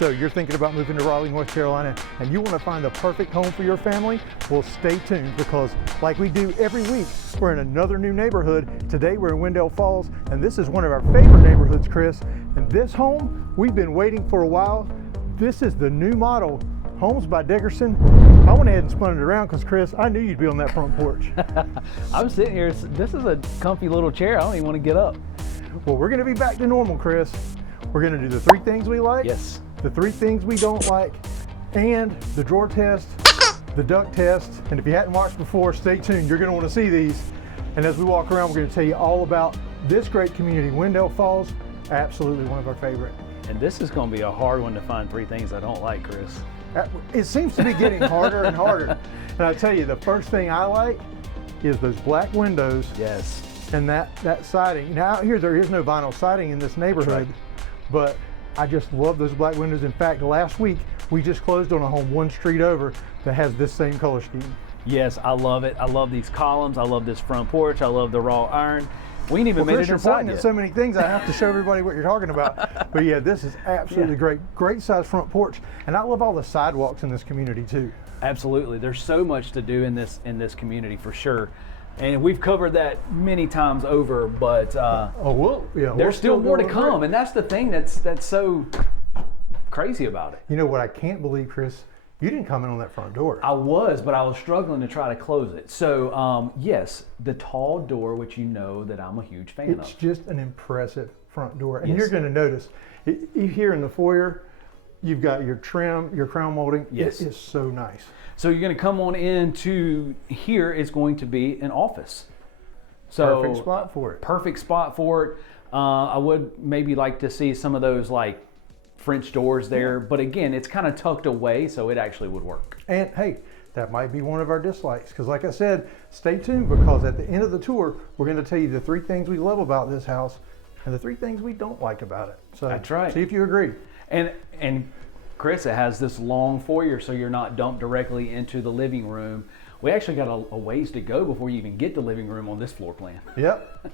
So you're thinking about moving to Raleigh, North Carolina, and you want to find the perfect home for your family? Well, stay tuned, because like we do every week, we're in another new neighborhood. Today we're in Wendell Falls, and this is one of our favorite neighborhoods, Chris. And this home, we've been waiting for a while. This is the new model, Homes by Dickerson. I went ahead and spun it around because, Chris, I knew you'd be on that front porch. I'm sitting here, this is a comfy little chair. I don't even want to get up. Well, we're gonna be back to normal, Chris. We're gonna do the 3 things we like. Yes. The 3 things we don't like, and the drawer test, the duct test. And if you hadn't watched before, stay tuned. You're going to want to see these. And as we walk around, we're going to tell you all about this great community, Wendell Falls. Absolutely one of our favorite. And this is going to be a hard one to find 3 things I don't like, Chris. It seems to be getting harder and harder. And I tell you, the first thing I like is those black windows. Yes. And that siding. Now out here, there is no vinyl siding in this neighborhood, but I just love those black windows. In fact, last week we just closed on a home 1 street over that has this same color scheme. Yes, I love it. I love these columns. I love this front porch. I love the raw iron. We ain't even made it you're inside pointing yet. at so many things, I have to show everybody what you're talking about. But yeah, this is absolutely great size front porch. And I love all the sidewalks in this community too. Absolutely. There's so much to do in this community for sure. And we've covered that many times over, but there's still more to come. And that's the thing that's so crazy about it. You know what I can't believe, Chris? You didn't comment on that front door. I was, but I was struggling to try to close it. So yes, the tall door, which you know that I'm a huge fan of. It's just an impressive front door. And you're going to notice, here in the foyer, you've got your trim, your crown molding. Yes. It is so nice. So you're going to come on into here is going to be an office. So perfect spot for it. Perfect spot for it. I would maybe like to see some of those like French doors there, but again, it's kind of tucked away, so it actually would work. And hey, that might be one of our dislikes, because like I said, stay tuned, because at the end of the tour, we're going to tell you the 3 things we love about this house and the 3 things we don't like about it. So that's right. See if you agree. And Chris, it has this long foyer, so you're not dumped directly into the living room. We actually got a ways to go before you even get the living room on this floor plan. Yep.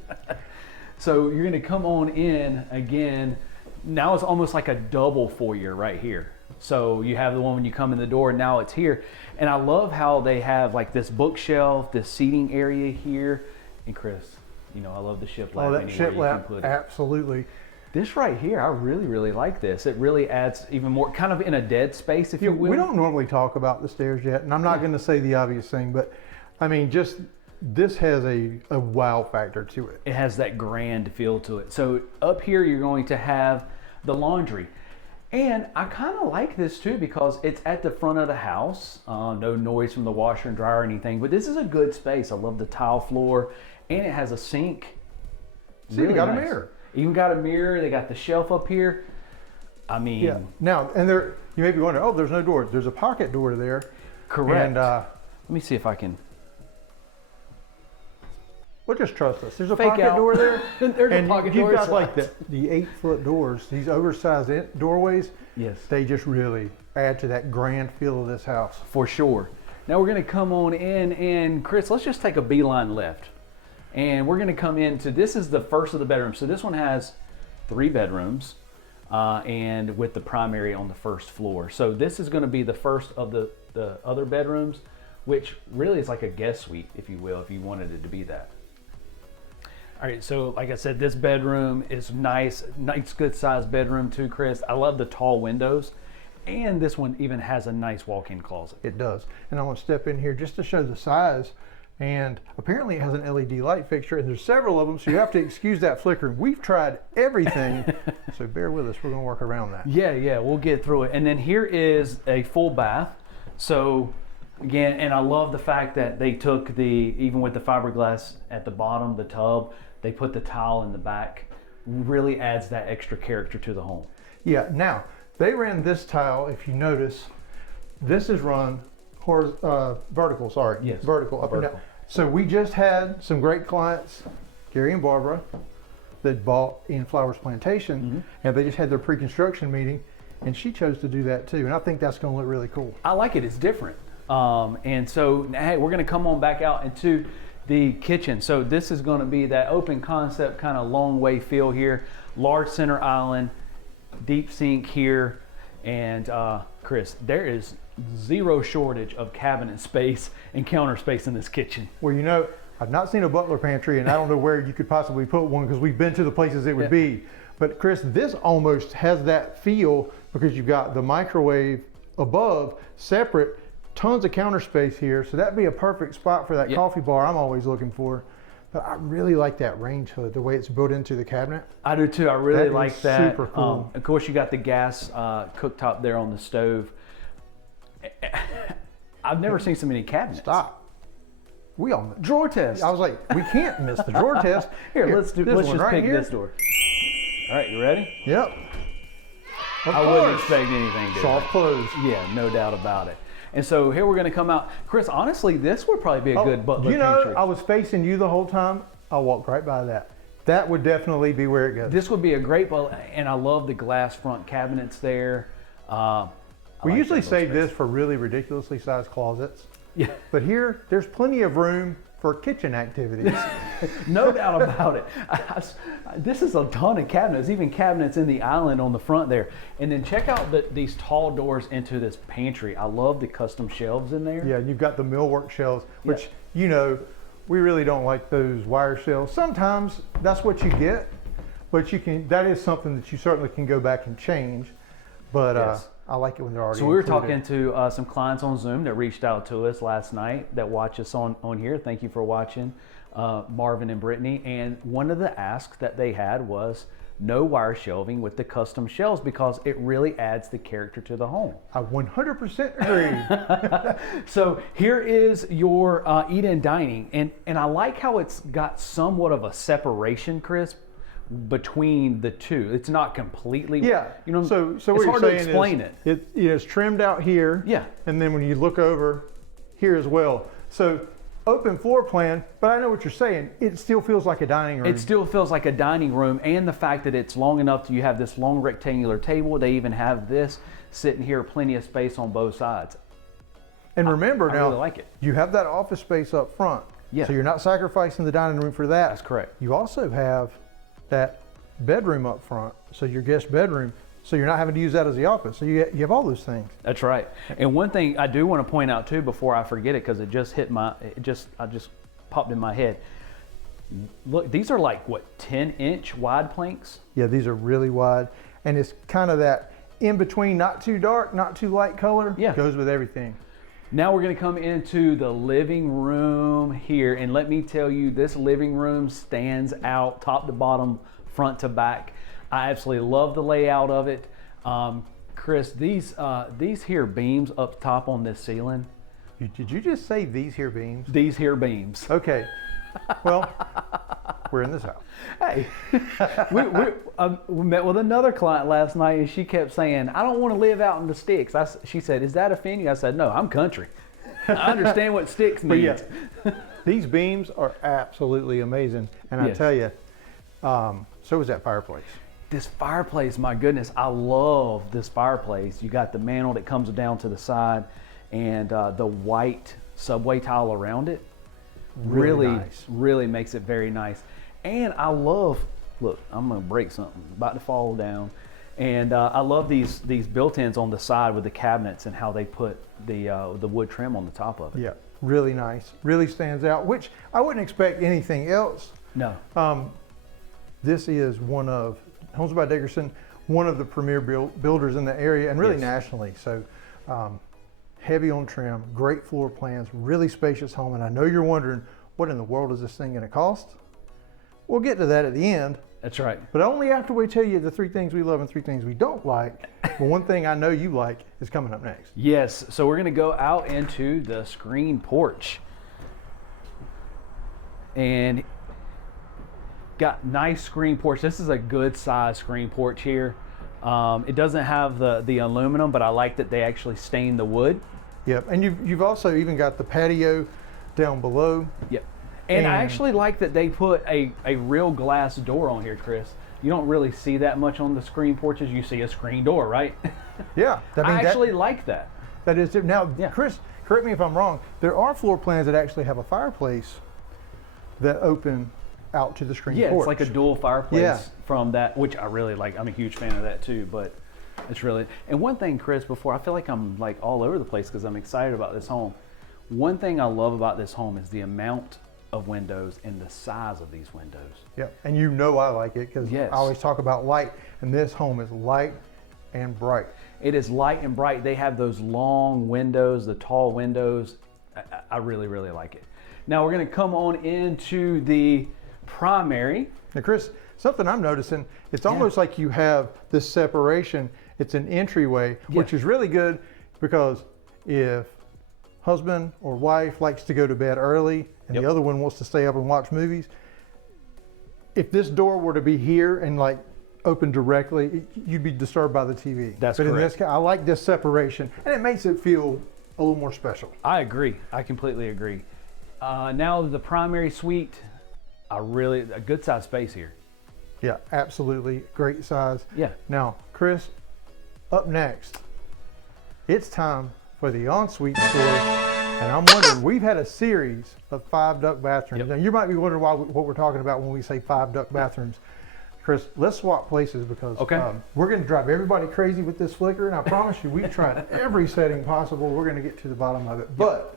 So you're going to come on in again. Now it's almost like a double foyer right here. So you have the one when you come in the door, and now it's here. And I love how they have like this bookshelf, this seating area here. And Chris, you know I love the shiplap. Oh, that shiplap, absolutely. This right here, I really, really like this. It really adds even more, kind of in a dead space, if you will. We don't normally talk about the stairs yet, and I'm not going to say the obvious thing, but I mean, just this has a wow factor to it. It has that grand feel to it. So up here, you're going to have the laundry. And I kind of like this too, because it's at the front of the house. No noise from the washer and dryer or anything, but this is a good space. I love the tile floor, and it has a sink. See, really got nice. A mirror. Even got a mirror. They got the shelf up here. I mean, yeah. Now, and there, you may be wondering, oh, there's no door. There's a pocket door there. Correct. And let me see if I can. Well, just trust us. There's a pocket door there. There's and a pocket door. You've got like the 8-foot doors, these oversized doorways. Yes. They just really add to that grand feel of this house. For sure. Now we're going to come on in, and Chris, let's just take a beeline left. And we're going to come into, this is the first of the bedrooms. So this one has 3 bedrooms and with the primary on the first floor. So this is going to be the first of the other bedrooms, which really is like a guest suite, if you will, if you wanted it to be that. All right, so like I said, this bedroom is nice good sized bedroom too, Chris. I love the tall windows, and this one even has a nice walk-in closet. It does. And I want to step in here just to show the size. And apparently it has an LED light fixture, and there's several of them, so you have to excuse that flickering. We've tried everything, so bear with us. We're going to work around that. Yeah, we'll get through it. And then here is a full bath. So again, and I love the fact that they took even with the fiberglass at the bottom, the tub, they put the tile in the back. Really adds that extra character to the home. Yeah, now, they ran this tile, if you notice, this is run vertical, sorry. Yes. Vertical, up and down. So we just had some great clients, Gary and Barbara, that bought in Flowers Plantation, and they just had their pre-construction meeting, and she chose to do that too. And I think that's going to look really cool. I like it. It's different. And so, hey, we're going to come on back out into the kitchen. So this is going to be that open concept, kind of long way feel here. Large center island, deep sink here. And Chris, there is zero shortage of cabinet space and counter space in this kitchen. Well, you know, I've not seen a butler pantry, and I don't know where you could possibly put one because we've been to the places it would be. But Chris, this almost has that feel because you've got the microwave above, separate, tons of counter space here. So that'd be a perfect spot for that coffee bar I'm always looking for. But I really like that range hood, the way it's built into the cabinet. I do too. I really like that. Super cool. Of course, you got the gas cooktop there on the stove. I've never seen so many cabinets. Stop. We on the Drawer test. I was like, we can't miss the drawer test. Here, let's just right pick here. this door. All right, you ready? Yep. I wouldn't expect anything different. Soft close. Yeah, no doubt about it. And so here we're going to come out. Chris, honestly, this would probably be a good butler You know, pantry. I was facing you the whole time. I walked right by that. That would definitely be where it goes. This would be a great butler, and I love the glass front cabinets there. We usually save this for really ridiculously sized closets. Yeah. But here, there's plenty of room for kitchen activities. No doubt about it. This is a ton of cabinets, even cabinets in the island on the front there. And then check out these tall doors into this pantry. I love the custom shelves in there. Yeah, you've got the millwork shelves, which, you know, we really don't like those wire shelves. Sometimes that's what you get, but that is something that you certainly can go back and change. But I like it when they're already So we were included. talking to some clients on Zoom that reached out to us last night that watch us on here. Thank you for watching, Marvin and Brittany. And one of the asks that they had was no wire shelving with the custom shelves because it really adds the character to the home. I 100% agree. So here is your eat-in dining. And I like how it's got somewhat of a separation, Chris, between the two. It's not completely, Yeah. you know, so it's what hard you're to saying explain is it's trimmed out here. Yeah. And then when you look over here as well. So open floor plan, but I know what you're saying. It still feels like a dining room. It still feels like a dining room, and the fact that it's long enough that you have this long rectangular table. They even have this sitting here, plenty of space on both sides. And remember I now, really like it. you have that office space up front. Yeah. So you're not sacrificing the dining room for that. That's correct. You also have that bedroom up front, so your guest bedroom, so you're not having to use that as the office. So you have all those things. That's right. And one thing I do want to point out too, before I forget it, because it just I just popped in my head. Look, these are like what, 10-inch wide planks? Yeah, these are really wide, and it's kind of that in between, not too dark, not too light color. Yeah. Goes with everything. Now we're going to come into the living room here, and let me tell you, this living room stands out top to bottom, front to back. I absolutely love the layout of it. Chris, these here beams up top on this ceiling. Did you just say these here beams? These here beams. Okay. Well, we're in this house. Hey, we met with another client last night, and she kept saying, "I don't want to live out in the sticks." She said, "Is that offending you?" I said, "No, I'm country. I understand what sticks But means." yeah, these beams are absolutely amazing, and I Yes. tell you, so is that fireplace. This fireplace, my goodness, I love this fireplace. You got the mantle that comes down to the side, and the white subway tile around it. Really nice. Really makes it very nice. And I love, look, I'm gonna break something, about to fall down. And I love these built-ins on the side with the cabinets and how they put the wood trim on the top of it. Yeah, really nice. Really stands out, which I wouldn't expect anything else. No. This is one of, Homes by Dickerson, one of the premier builders in the area and really Yes. nationally. So heavy on trim, great floor plans, really spacious home. And I know you're wondering, what in the world is this thing gonna cost? We'll get to that at the end, That's right. but only after we tell you the 3 things we love and 3 things we don't like. But one thing I know you like is coming up next. Yes, so we're gonna go out into the screen porch. And got nice screen porch. This is a good size screen porch here. It doesn't have the aluminum, but I like that they actually stain the wood. Yep, and you've also even got the patio down below. Yep. And I And- actually like that they put a real glass door on here, Chris. You don't really see that much on the screen porches. You see a screen door, right? Yeah, I actually like that. that is now. Yeah. Chris, correct me if I'm wrong. There are floor plans that actually have a fireplace that open out to the screen Yeah, porch. it's like a dual fireplace Yeah. from that, which I really like. I'm a huge fan of that too. But It's really, and one thing, Chris, before I feel like I'm like all over the place because I'm excited about this home. One thing I love about this home is the amount of windows and the size of these windows. Yep, and you know I like it because Yes. I always talk about light, and this home is light and bright. It is light and bright. They have those long windows, the tall windows. I really, really like it. Now we're going to come on into the primary. Now, Chris, something I'm noticing, it's almost like you have this separation. It's an entryway, which is really good because if husband or wife likes to go to bed early and the other one wants to stay up and watch movies, if this door were to be here and like open directly, you'd be disturbed by the TV. That's but correct. In this case, I like this separation, and it makes it feel a little more special. I agree. I completely agree. Now the primary suite, a good size space here. Yeah, absolutely. Great size. Yeah. Now, Chris, up next, it's time for the ensuite tour. And I'm wondering, we've had a series of 5 duct bathrooms. Now, you might be wondering what we're talking about when we say 5 duct bathrooms. Chris, let's swap places because we're going to drive everybody crazy with this flicker. And I promise you, we've tried every setting possible. We're going to get to the bottom of it. But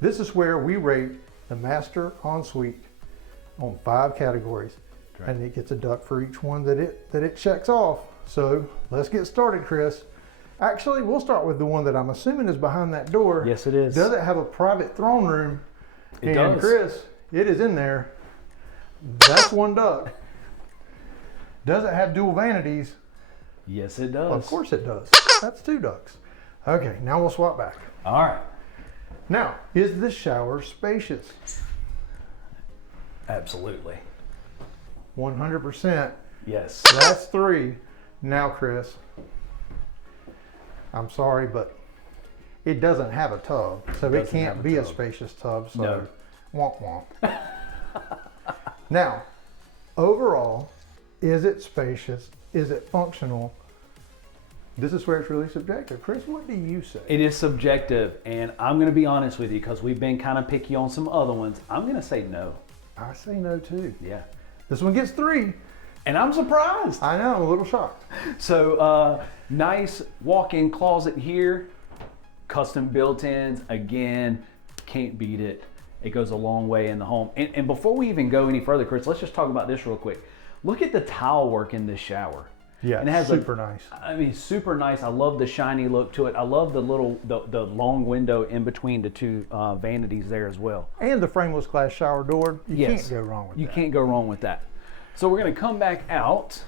this is where we rate the master ensuite on 5 categories. Right. And it gets a duct for each one that it checks off. So let's get started, Chris. Actually, we'll start with the one that I'm assuming is behind that door. Yes, it is. Does it have a private throne room? It does. Chris, it is in there. That's 1 duct. Does it have dual vanities? Yes, it does. Well, of course it does. That's 2 ducts. Okay, now we'll swap back. All right. Now, is the shower spacious? Absolutely. 100%. Yes. That's 3. Now, Chris, I'm sorry, but it doesn't have a tub, so it can't be a spacious tub. So, no. Womp womp. Now, overall, is it spacious? Is it functional? This is where it's really subjective. Chris, what do you say? It is subjective, and I'm going to be honest with you because we've been kind of picky on some other ones. I'm going to say no. I say no too. Yeah. This one gets 3. And I'm surprised. I know, I'm a little shocked. So nice walk-in closet here. Custom built-ins. Again, can't beat it. It goes a long way in the home. And before we even go any further, Chris, let's just talk about this real quick. Look at the tile work in this shower. Yeah, and it has super nice. I mean, super nice. I love the shiny look to it. I love the long window in between the 2 vanities there as well. And the frameless glass shower door. You can't go wrong with that. You can't go wrong with that. So we're going to come back out,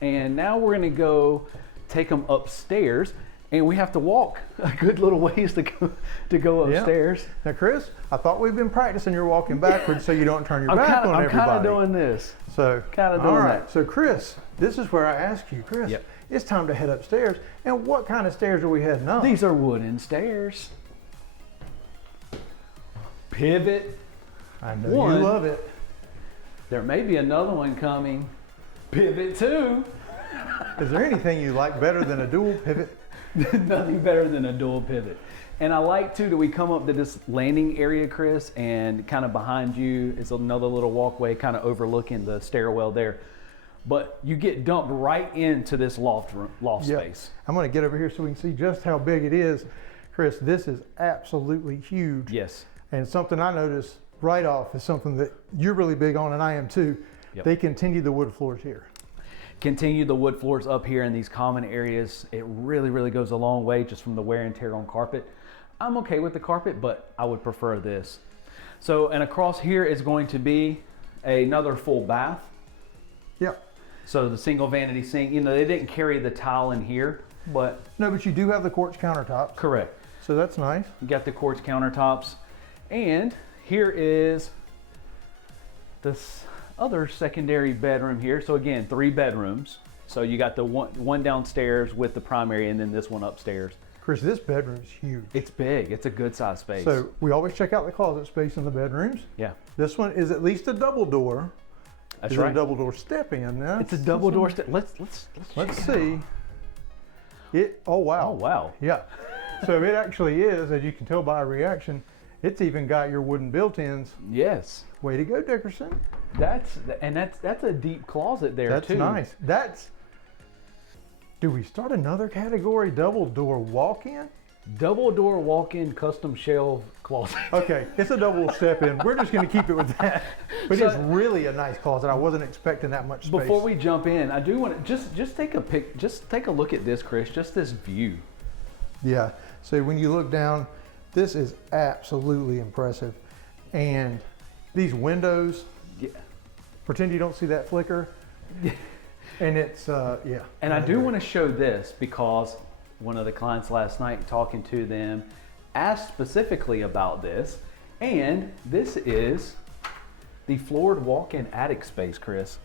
and now we're going to go take them upstairs, and we have to walk a good little ways to go upstairs. Yeah. Now, Chris, I thought we've been practicing your walking backwards so you don't turn your back on everybody. I'm kind of doing this. So, kind of doing that. So, Chris, this is where I ask you, Chris, it's time to head upstairs. And what kind of stairs are we heading up? These are wooden stairs. Pivot. I know you love it. There may be another one coming. Pivot 2. Is there anything you like better than a dual pivot? Nothing better than a dual pivot. And I like too that we come up to this landing area, Chris, and kind of behind you is another little walkway kind of overlooking the stairwell there. But you get dumped right into this loft space. I'm going to get over here so we can see just how big it is. Chris, this is absolutely huge. Yes. And something I noticed right off is something that you're really big on, and I am too. They continue the wood floors here. Continue the wood floors up here in these common areas. It really, really goes a long way just from the wear and tear on carpet. I'm okay with the carpet, but I would prefer this. So, and across here is going to be another full bath. Yep. So the single vanity sink, you know, they didn't carry the tile in here, but. No, but you do have the quartz countertops. Correct. So that's nice. You got the quartz countertops. And here is this other secondary bedroom here. So again, 3 bedrooms. So you got the one downstairs with the primary and then this one upstairs. Chris, this bedroom is huge. It's big. It's a good size space. So we always check out the closet space in the bedrooms. Yeah. This one is at least a double door. That's is right. It a double door step in now? It's a double door step. Let's see. It. Oh wow. Oh wow. Yeah. So it actually is, as you can tell by our reaction, it's even got your wooden built-ins. Yes. Way to go, Dickerson. That's a deep closet there too. That's nice. Do we start another category? Double door walk-in? Double door walk-in custom shelf closet. Okay, it's a double step-in. We're just going to keep it with that. But So- it's really a nice closet. I wasn't expecting that much space. Before we jump in, I do want to just take a look at this, Chris. Just this view. Yeah. So when you look down, this is absolutely impressive. And these windows, Yeah. pretend you don't see that flicker. And it's, yeah. And I do want to show this because one of the clients last night, talking to them, asked specifically about this. And this is the floored walk-in attic space, Chris.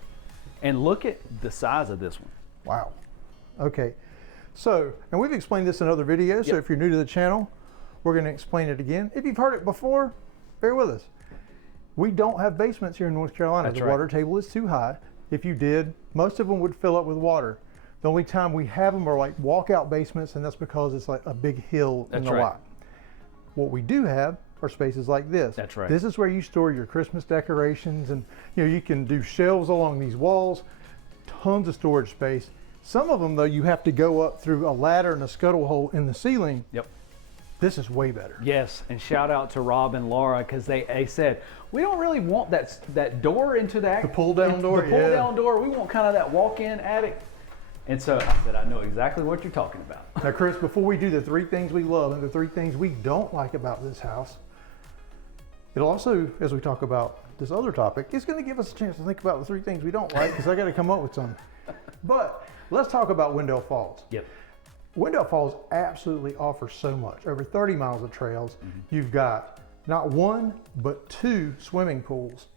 And look at the size of this one. Wow. Okay. So, and we've explained this in other videos, so Yep. if you're new to the channel, we're going to explain it again. If you've heard it before, bear with us. We don't have basements here in North Carolina. That's The right. water table is too high. If you did, most of them would fill up with water. The only time we have them are like walkout basements, and that's because it's like a big hill in That's the right. lot. What we do have are spaces like this. That's right. This is where you store your Christmas decorations, and you can do shelves along these walls, tons of storage space. Some of them though, you have to go up through a ladder and a scuttle hole in the ceiling. Yep. This is way better. Yes, and shout out to Rob and Laura because they said we don't really want that door into that The pull down door, The pull down door. We want kind of that walk-in attic. And so I said, I know exactly what you're talking about. Now, Chris, before we do the 3 things we love and the 3 things we don't like about this house, it'll also, as we talk about this other topic, it's going to give us a chance to think about the 3 things we don't like because I got to come up with some. But let's talk about Wendell Falls. Yep. Wendell Falls absolutely offers so much. Over 30 miles of trails. You've got not 1, but 2 swimming pools.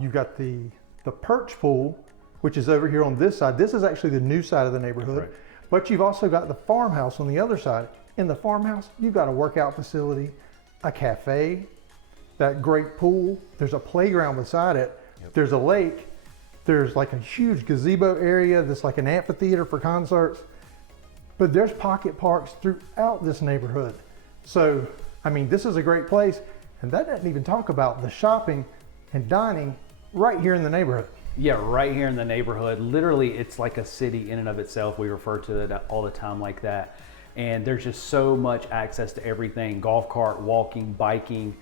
You've got the perch pool, which is over here on this side. This is actually the new side of the neighborhood. Right. But you've also got the farmhouse on the other side. In the farmhouse, you've got a workout facility, a cafe, that great pool. There's a playground beside it. Yep. There's a lake. There's like a huge gazebo area that's like an amphitheater for concerts. But there's pocket parks throughout this neighborhood. So, I mean, this is a great place. And that doesn't even talk about the shopping and dining right here in the neighborhood. Yeah, right here in the neighborhood. Literally, it's like a city in and of itself. We refer to it all the time like that. And there's just so much access to everything: golf cart, walking, biking,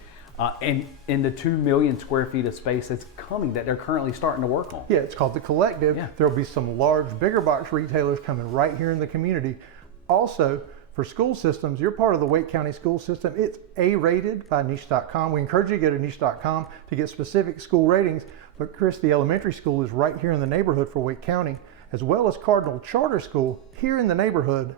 and in the 2 million square feet of space that's coming that they're currently starting to work on. Yeah, it's called The Collective. Yeah. There'll be some large, bigger box retailers coming right here in the community. Also, for school systems, you're part of the Wake County school system. It's A-rated by niche.com. We encourage you to go to niche.com to get specific school ratings. But Chris, the elementary school is right here in the neighborhood for Wake County, as well as Cardinal Charter School here in the neighborhood.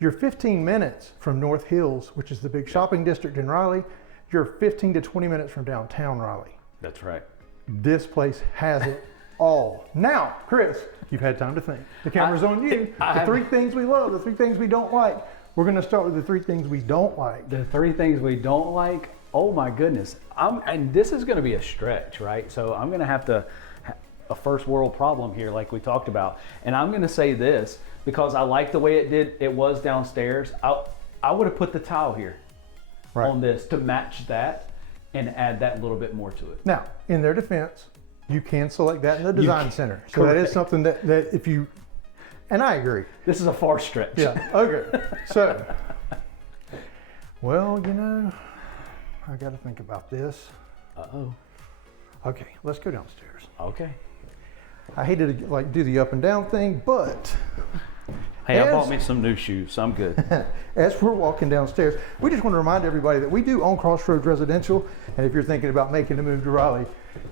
You're 15 minutes from North Hills, which is the big shopping district in Raleigh. You're 15 to 20 minutes from downtown Raleigh. That's right. This place has it all. Now, Chris, you've had time to think. The camera's on you. The 3 things we love, the 3 things we don't like. We're going to start with the 3 things we don't like. The 3 things we don't like. Oh my goodness. And this is going to be a stretch, right? So I'm going to have a first world problem here, like we talked about. And I'm going to say this because I like the way it was downstairs. I would have put the tile here on this to match that and add that little bit more to it. Now, in their defense, you can select that in the design center. So that is something that if you, and I agree. This is a far stretch. Yeah, okay. So, well, I got to think about this. Uh-oh. Okay, let's go downstairs. Okay. I hated to like do the up and down thing, but Hey, I bought me some new shoes, so I'm good. as we're walking downstairs, we just want to remind everybody that we do own Crossroads Residential. And if you're thinking about making a move to Raleigh,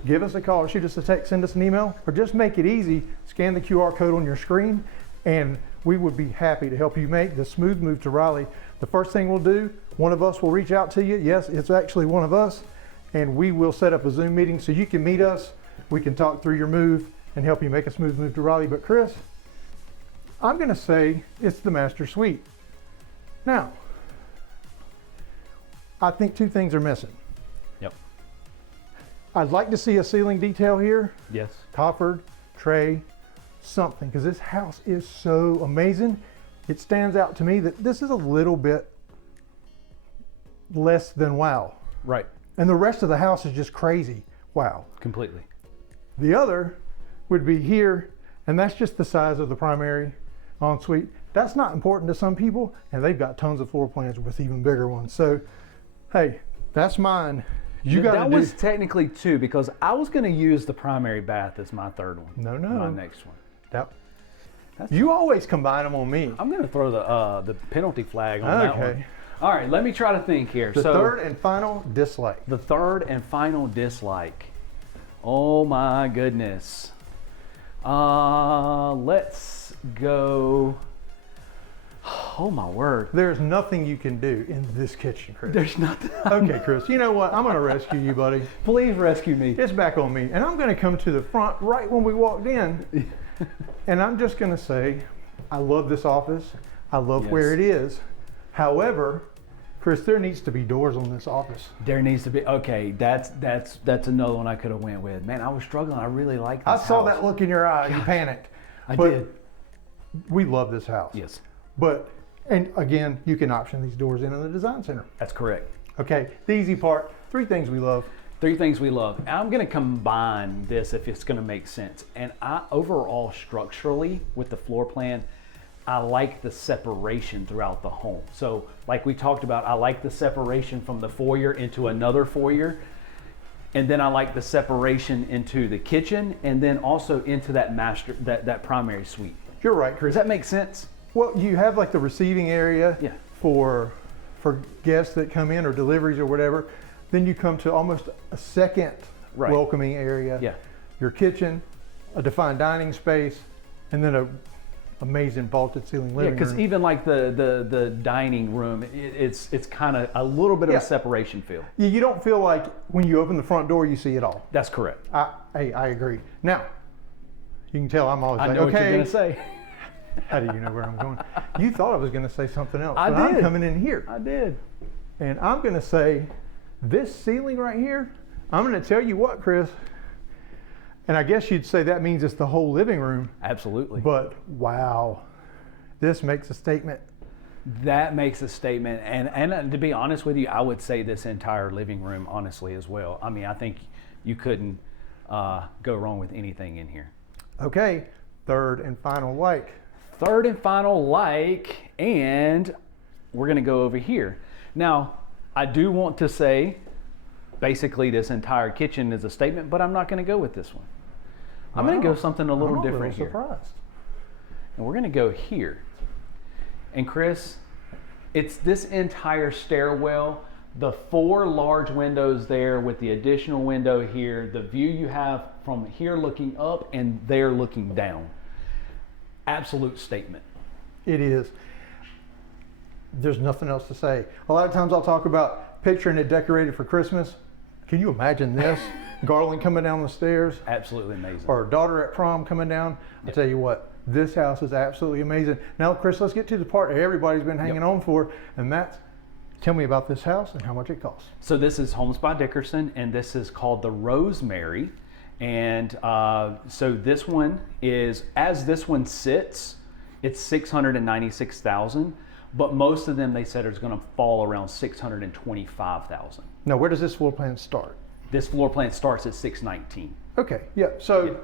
give us a call, or shoot us a text, send us an email, or just make it easy. Scan the QR code on your screen, and we would be happy to help you make the smooth move to Raleigh. The first thing we'll do, one of us will reach out to you. Yes, it's actually one of us, and we will set up a Zoom meeting so you can meet us. We can talk through your move and help you make a smooth move to Raleigh. But Chris, I'm going to say it's the master suite. Now, I think 2 things are missing. Yep. I'd like to see a ceiling detail here. Yes. Coffered, tray, something, because this house is so amazing. It stands out to me that this is a little bit less than wow. Right. And the rest of the house is just crazy wow. Completely. The other would be here, and that's just the size of the primary. ensuite. That's not important to some people, and they've got tons of floor plans with even bigger ones. So, hey, that's mine. You got That was technically 2 because I was going to use the primary bath as my third one. No. My next one. You always combine them on me. I'm going to throw the penalty flag on that one. All right, let me try to think here. The third and final dislike. The third and final dislike. Oh my goodness. Let's go. Oh my word. There's nothing you can do in this kitchen, Chris. There's nothing. Okay, Chris, you know what? I'm gonna rescue you, buddy. Please rescue me. It's back on me. And I'm gonna come to the front right when we walked in. And I'm just gonna say, I love this office. I love where it is. However, Chris, there needs to be doors on this office. There needs to be. Okay, that's another one I could have went with. Man, I was struggling. I really like this I saw house. that look in your eye. You panicked. I did. We love this house. Yes. But, and again, you can option these doors in the design center. That's correct. Okay, the easy part, 3 things we love. 3 things we love. I'm going to combine this if it's going to make sense. And overall, structurally, with the floor plan, I like the separation throughout the home. So like we talked about, I like the separation from the foyer into another foyer. And then I like the separation into the kitchen and then also into that that primary suite. You're right, Chris. Does that make sense? Well, you have like the receiving area for guests that come in or deliveries or whatever. Then you come to almost a second welcoming area. Yeah. Your kitchen, a defined dining space, and then a amazing vaulted ceiling living room. Yeah, because even like the dining room, it's kind of a little bit of a separation feel. Yeah, you don't feel like when you open the front door, you see it all. That's correct. I agree. Now, you can tell I'm always like, I know what you're going to say. How do you know where I'm going? You thought I was going to say something else. I but did. I'm coming in here. I did. And I'm going to say, this ceiling right here, I'm going to tell you what, Chris, and I guess you'd say that means it's the whole living room. Absolutely. But wow, this makes a statement. That makes a statement. And to be honest with you, I would say this entire living room, honestly, as well. I mean, I think you couldn't go wrong with anything in here. Okay, third and final like. Third and final like, and we're going to go over here. Now, I do want to say, basically, this entire kitchen is a statement, but I'm not going to go with this one. I'm going to go something a little different here. Surprised. And we're going to go here. And Chris, it's this entire stairwell, the 4 large windows there with the additional window here, the view you have from here looking up and there looking down. Absolute statement. It is. There's nothing else to say. A lot of times I'll talk about picturing it decorated for Christmas. Can you imagine this? Garland coming down the stairs. Absolutely amazing. Or daughter at prom coming down. I'll tell you what, this house is absolutely amazing. Now, Chris, let's get to the part everybody's been hanging on for, and that's, tell me about this house and how much it costs. So this is Homes by Dickerson, and this is called the Rosemary. And so this one is, as this one sits, it's $696,000. But most of them, they said, is going to fall around $625,000. Now, where does this floor plan start? This floor plan starts at $619,000. Okay, yeah. So,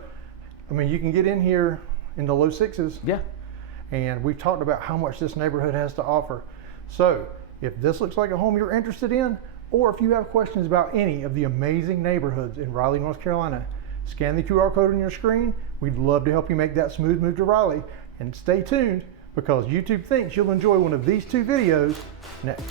I mean, you can get in here in the low 6s. Yeah. And we've talked about how much this neighborhood has to offer. So, if this looks like a home you're interested in, or if you have questions about any of the amazing neighborhoods in Raleigh, North Carolina, scan the QR code on your screen. We'd love to help you make that smooth move to Raleigh. And stay tuned, because YouTube thinks you'll enjoy one of these 2 videos next.